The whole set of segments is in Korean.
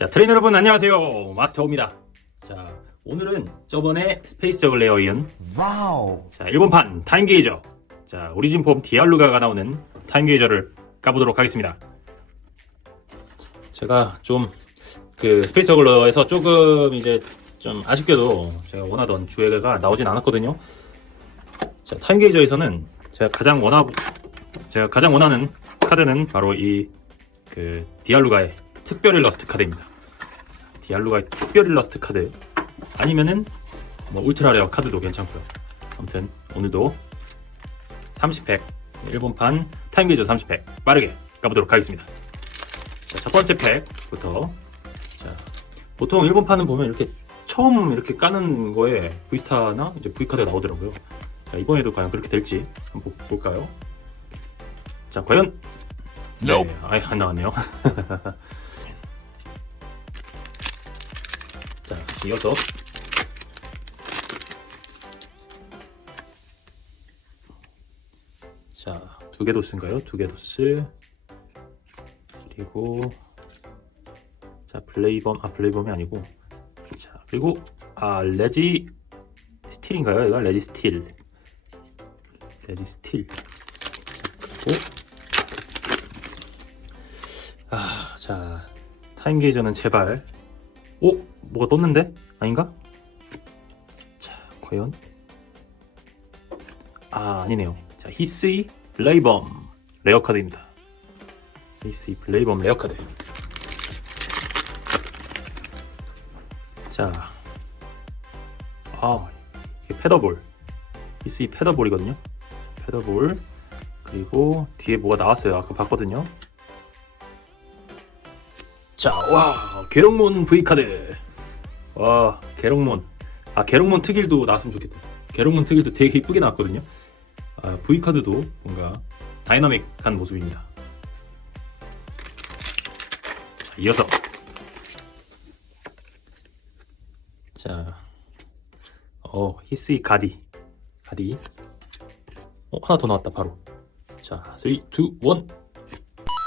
자, 트레이너 여러분 안녕하세요. 마스터입니다. 자, 오늘은 저번에 스페이스 저글레어 이은 와우. 자, 일본판 타임 게이저. 자, 오리진 폼 디알루가가 나오는 타임 게이저를 까보도록 하겠습니다. 제가 좀 그 스페이스 저글러에서 조금 이제 좀 아쉽게도 제가 원하던 주애가 나오진 않았거든요. 자, 타임 게이저에서는 제가 가장 원하고 제가 가장 원하는 카드는 바로 이 그 디알루가의 특별 일러스트 카드입니다. 디알루가의 특별 일러스트 카드 아니면은 뭐 울트라 레어 카드도 괜찮고요. 아무튼 오늘도 30팩 일본판 타임게이저 30팩 빠르게 가보도록 하겠습니다. 자, 첫 번째 팩부터 자, 보통 일본판은 보면 이렇게 처음 이렇게 까는 거에 V스타나 이제 V카드가 나오더라고요. 자, 이번에도 과연 그렇게 될지 한번 보- 볼까요? 자, 과연. 네, 아예 안 나왔네요. 이어서 자, 두 개 도스인가요? 두 개 도스. 그리고 자, 블레이범 아 블레이범이 아니고 자, 그리고 아, 레지 스틸인가요? 이거 레지 스틸. 레지 스틸. 그리고 아, 자, 타임 게이저는 제발. 오, 뭐가 떴는데? 아닌가? 자, 과연? 아, 아니네요. 자, 히스이 블레이범 레어 카드입니다. 히스이 블레이범 레어 카드. 자, 아, 이게 패더볼. 히스이 패더볼이거든요. 패더볼. 그리고 뒤에 뭐가 나왔어요. 아까 봤거든요. 자, 와, 계룡몬 V카드. 와, 계룡몬. 아, 계룡몬 특일도 나왔으면 좋겠다. 계룡몬 특일도 되게 이쁘게 나왔거든요. 아, V카드도 뭔가 다이나믹한 모습입니다. 자, 이어서. 자, 어, 히스이 가디. 가디. 어, 하나 더 나왔다, 바로. 자, 3, 2, 1.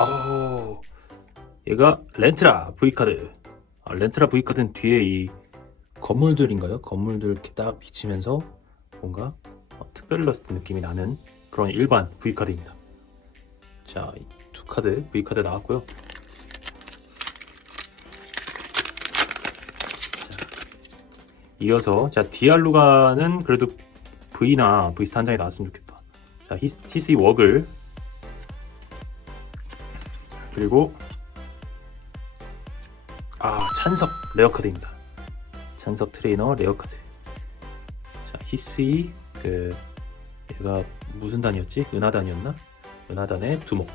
아우. 얘가 렌트라 V카드. 아, 렌트라 V카드는 뒤에 이 건물들인가요? 건물들 이렇게 딱 비치면서 뭔가 어, 특별 일러스트 느낌이 나는 그런 일반 V카드입니다. 자, 이두 카드 V카드 나왔고요. 자, 이어서 자 디알루가는 그래도 V나 V스타 한 장이 나왔으면 좋겠다. 자, 히스, 히스이 워글 그리고 아 찬석 레어 카드입니다. 찬석 트레이너 레어 카드. 자 히스이 그 얘가 무슨 단이었지? 은하단이었나? 은하단의 두목.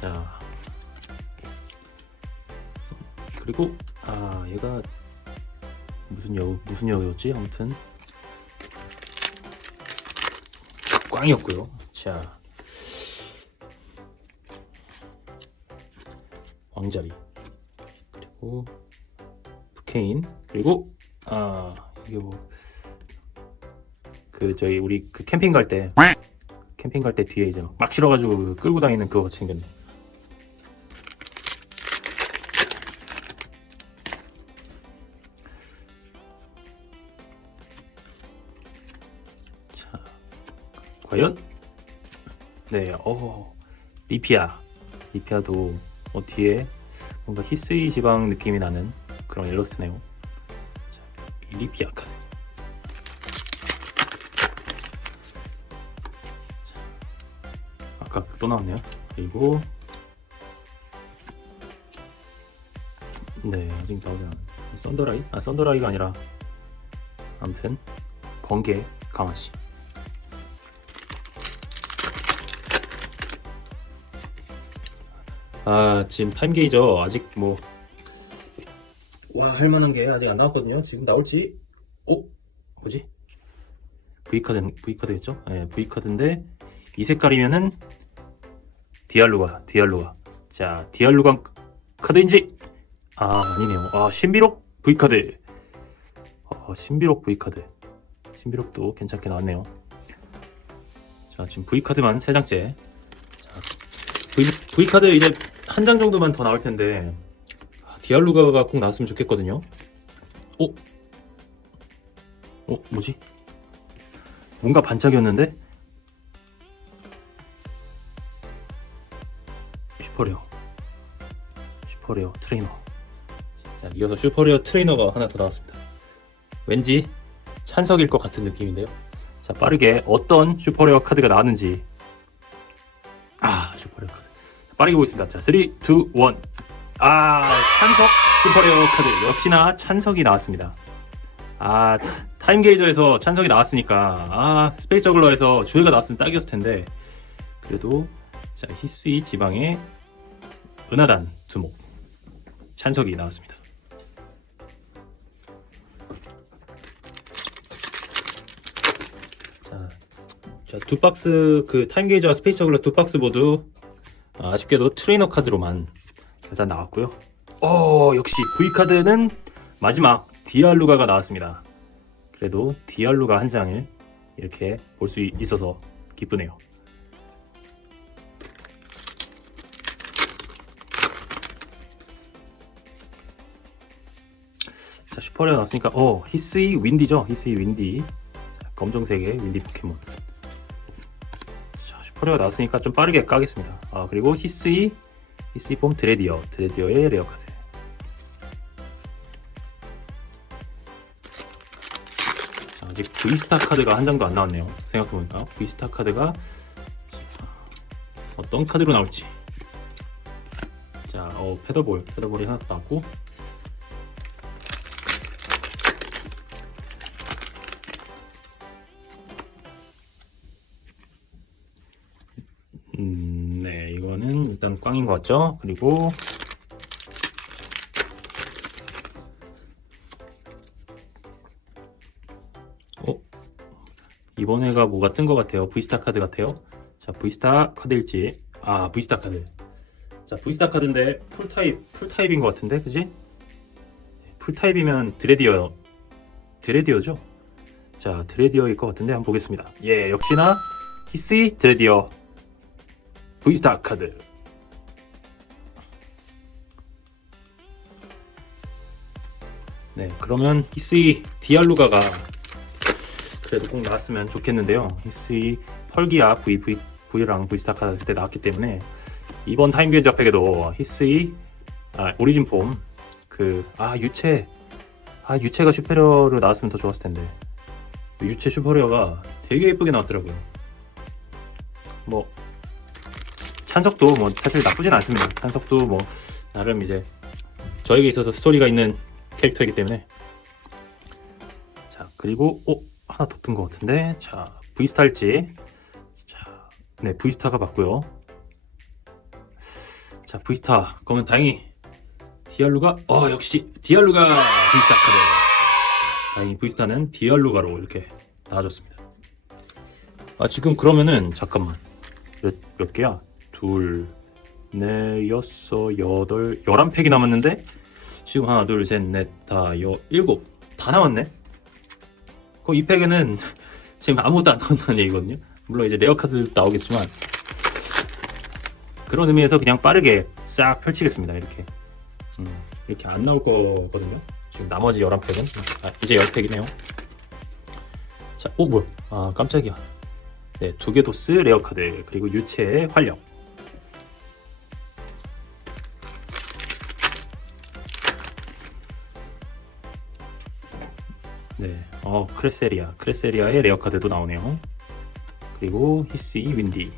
자 써- 그리고 아 얘가 무슨 여우 무슨 여우였지? 아무튼 꽝이었고요. 자 왕자리. 그리고 부케인. 그리고 아 이게 뭐 그 저희 우리 그 캠핑 갈 때 캠핑 갈 때 뒤에 이제 막 실어가지고 그 끌고 다니는 그거 생겼네. 자 과연? 네, 어 리피아. 리피아도 어, 뒤에 뭔가 히스이 지방 느낌이 나는 그런 일러스트네요. 자, 리피아 카드. 자, 아까 또 나왔네요. 그리고 네 아직 나오지 않은 썬더라이? 아 썬더라이가 아니라 아무튼 번개 강아지. 아 지금 타임 게이저 아직 뭐 와 할만한 게 아직 안 나왔거든요. 지금 나올지 오 뭐지? V 카드 V 카드겠죠? 네, V 카드인데 이 색깔이면은 디알루가 디알루가 자 디알루가 카드인지 아 아니네요. 아 신비록 V 카드 아 신비록 V 카드 신비록도 괜찮게 나왔네요. 자, 지금 V카드만 3장째. 자, V, V카드 이제 한 장 정도만 더 나올 텐데, 아, 디알루가가 꼭 나왔으면 좋겠거든요. 어? 어, 뭐지? 뭔가 반짝이었는데? 슈퍼레어. 슈퍼레어 트레이너. 자, 이어서 슈퍼레어 트레이너가 하나 더 나왔습니다. 왠지 찬석일 것 같은 느낌인데요. 자, 빠르게 어떤 슈퍼레어 카드가 나왔는지. 아, 슈퍼레어 카드. 빠르게 보겠습니다. 자, 3, 2, 1. 아, 찬석 슈퍼레어 카드. 역시나 찬석이 나왔습니다. 아, 타- 타임 게이저에서 찬석이 나왔으니까, 아, 스페이스 저글러에서 주회가 나왔으면 딱이었을 텐데, 그래도, 자, 히스이 지방의 은하단 두목. 찬석이 나왔습니다. 자, 자, 두 박스 그 타임 게이저와 스페이스 저글러 두 박스 모두 아, 아쉽게도 트레이너 카드로만 일단 나왔고요. 어, 역시 V 카드는 마지막 디알루가가 나왔습니다. 그래도 디알루가 한 장을 이렇게 볼 수 있어서 기쁘네요. 자, 슈퍼레어 나왔으니까 어, 히스이 윈디죠. 히스이 윈디. 자, 검정색의 윈디 포켓몬. 자, 슈퍼레어 나왔으니까 좀 빠르게 까겠습니다. 아, 그리고 히스이 히스이 폼 드레디어. 드레디어의 레어 카드. 자, 아직 V스타 카드가 한 장도 안 나왔네요. 생각해보니까 V스타 카드가 자, 어떤 카드로 나올지. 자, 어, 패더볼, 패더볼이 하나 더 나왔고, 꽝인 것 같죠? 그리고 어? 이번에가 뭐가 뜬 것 같아요. V스타 카드 같아요. 자, V스타 카드일지. 아, V스타 카드. 자, V스타 카드인데 풀타입, 풀타입인 것 같은데, 그지? 풀타입이면 드레디어, 드레디어죠? 자, 드레디어일 것 같은데 한번 보겠습니다. 예, 역시나 히스이 드레디어 V스타 카드. 네, 그러면 히스이 디알루가가 그래도 꼭 나왔으면 좋겠는데요. 히스이 펄기아 V, V, V랑 V스타 카드 그때 나왔기 때문에 이번 타임비어 잡팩에도 히스이 아, 오리진 폼, 그, 아, 유체, 아, 유체가 슈페리어로 나왔으면 더 좋았을 텐데. 그 유체 슈퍼리어가 되게 예쁘게 나왔더라고요. 뭐, 찬석도 뭐 사실 나쁘진 않습니다. 찬석도 뭐 나름 이제 저에게 있어서 스토리가 있는 캐릭터이기 때문에 자 그리고 어 하나 더 뜬 것 같은데 자 V스타일지 자 네 V스타가 맞고요. 자 V스타 그러면 다행히 디알루가 어 역시 디알루가 V스타 카드 다행히 V스타는 디알루가로 이렇게 나와줬습니다. 아 지금 그러면은 잠깐만 몇, 몇 개야? 둘, 넷, 여섯, 여덟, 열한 팩이 남았는데 지금 하나, 둘, 셋, 넷, 다, 여, 일곱 다 나왔네. 그이 팩에는 지금 아무것도 안 나온다는 얘기거든요. 물론 이제 레어 카드 나오겠지만 그런 의미에서 그냥 빠르게 싹 펼치겠습니다. 이렇게 음, 이렇게 안 나올 거거든요. 지금 나머지 11팩은 아, 이제 10팩이네요. 자, 오 뭐야? 아 깜짝이야. 네, 두 개 도스 레어 카드 그리고 유체의 활력. 네, 어 크레세리아, 크레세리아의 레어 카드도 나오네요. 그리고 히스 이 윈디.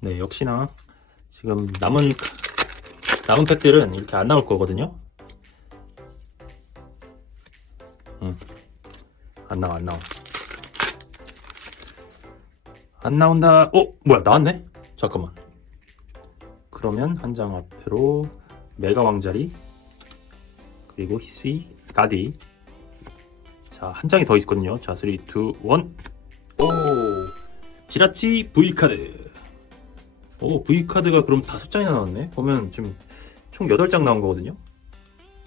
네, 역시나 지금 남은 남은 팩들은 이렇게 안 나올 거거든요. 안 나와 안 나와. 안 나온다. 어 뭐야 나왔네? 잠깐만 그러면 한 장 앞으로 메가 왕자리 그리고 히스이 가디. 자 한 장이 더 있거든요. 자 3, 2, 1 오! 지라치 V카드. 오 V카드가 그럼 다섯 장이나 나왔네? 보면 지금 총 8장 나온 거거든요.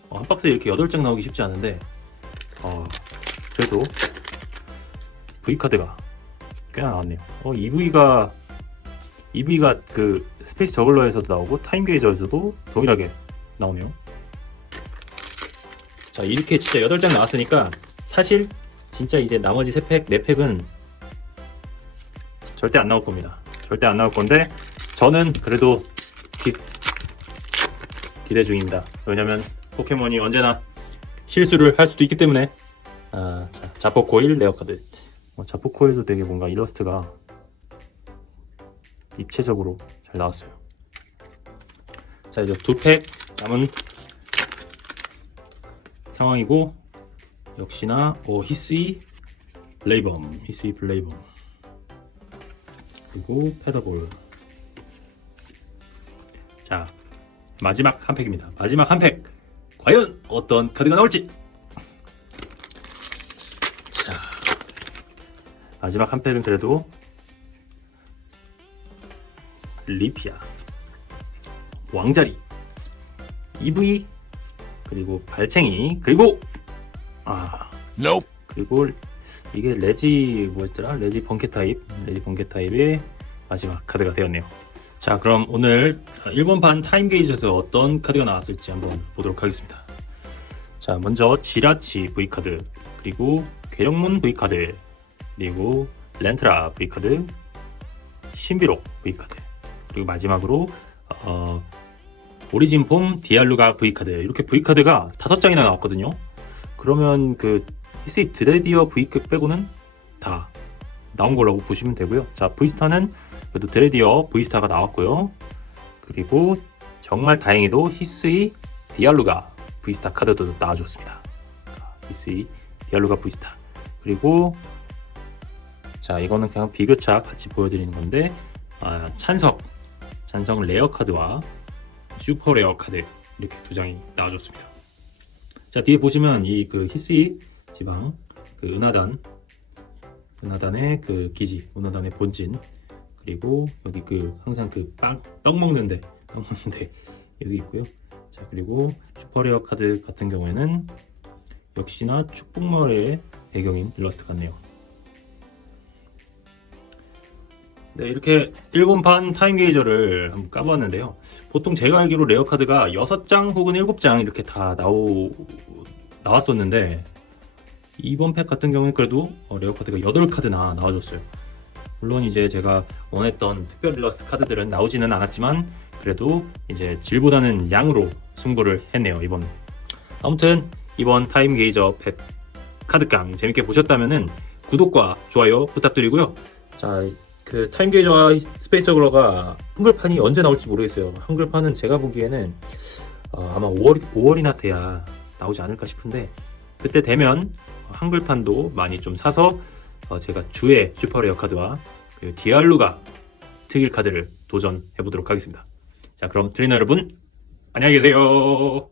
어, 한 박스에 이렇게 8장 나오기 쉽지 않은데 어, 그래도 V 카드가 꽤나 나왔네요. 어, EV가 EV가 그 스페이스 저글러에서도 나오고 타임 게이저에서도 동일하게 나오네요. 자 이렇게 진짜 8장 나왔으니까 사실 진짜 이제 나머지 3팩, 4팩은 절대 안 나올 겁니다. 절대 안 나올 건데 저는 그래도 기, 기대 중입니다. 왜냐면 포켓몬이 언제나 실수를 할 수도 있기 때문에 아, 자, 자포코일 레어카드 어, 자포코일도 되게 뭔가 일러스트가 입체적으로 잘 나왔어요. 자 이제 두 팩 남은 상황이고 역시나 오 히스이 레이범 히스이 블레이범 그리고 패더볼. 자 마지막 한 팩입니다. 마지막 한 팩. 과연 어떤 카드가 나올지. 자 마지막 한 팩은 그래도 리피아 왕자리 EV 그리고 발챙이 그리고 아 Nope. 그리고 이게 레지 뭐였더라? 레지 번개 타입, 레지 번개 타입의 마지막 카드가 되었네요. 자, 그럼 오늘 1번판 타임 게이지에서 어떤 카드가 나왔을지 한번 보도록 하겠습니다. 자, 먼저 지라치 V 카드, 그리고 괴력문 V 카드, 그리고 렌트라 V 카드, 신비록 V 카드, 그리고 마지막으로 어, 오리진 폼 디알루가 V 카드 이렇게 V 카드가 다섯 장이나 나왔거든요. 그러면 그 히스이 드레디어 V급 빼고는 다 나온 걸로 보시면 되고요. 자, V스타는 그래도 드레디어 V스타가 나왔고요. 그리고 정말 다행히도 히스이 디알루가 V스타 카드도 나와줬습니다. 히스이 디알루가 V스타. 그리고 자, 이거는 그냥 비교차 같이 보여드리는 건데 아, 찬석, 찬석 레어 카드와 슈퍼 레어 카드 이렇게 두 장이 나와줬습니다. 자 뒤에 보시면 이 그 히스이 지방 그 은하단 은하단의 그 기지 은하단의 본진 그리고 여기 그 항상 그빵떡 먹는데 떡 먹는데 여기 있고요 자 그리고 슈퍼 레어 카드 같은 경우에는 역시나 축복마을의 배경인 일러스트 같네요 네 이렇게 1번판 타임 게이저를 한번 까봤는데요 보통 제가 알기로 레어 카드가 6장 혹은 7장 이렇게 다 나오 나왔었는데 이번 팩 같은 경우는 그래도 어, 레어 카드가 8카드나 나와줬어요. 물론 이제 제가 원했던 특별 일러스트 카드들은 나오지는 않았지만 그래도 이제 질보다는 양으로 승부를 했네요 이번. 아무튼 이번 타임 게이저 팩 카드깡 재밌게 보셨다면은 구독과 좋아요 부탁드리고요. 자, 그 타임 게이저와 스페이스 저글러가 한글판이 언제 나올지 모르겠어요. 한글판은 제가 보기에는 어, 아마 5월 5월이나 돼야 나오지 않을까 싶은데 그때 되면 한글판도 많이 좀 사서 어, 제가 주의 슈퍼레어 카드와 그 디알루가 특일 카드를 도전해 보도록 하겠습니다. 자, 그럼 트레이너 여러분 안녕히 계세요.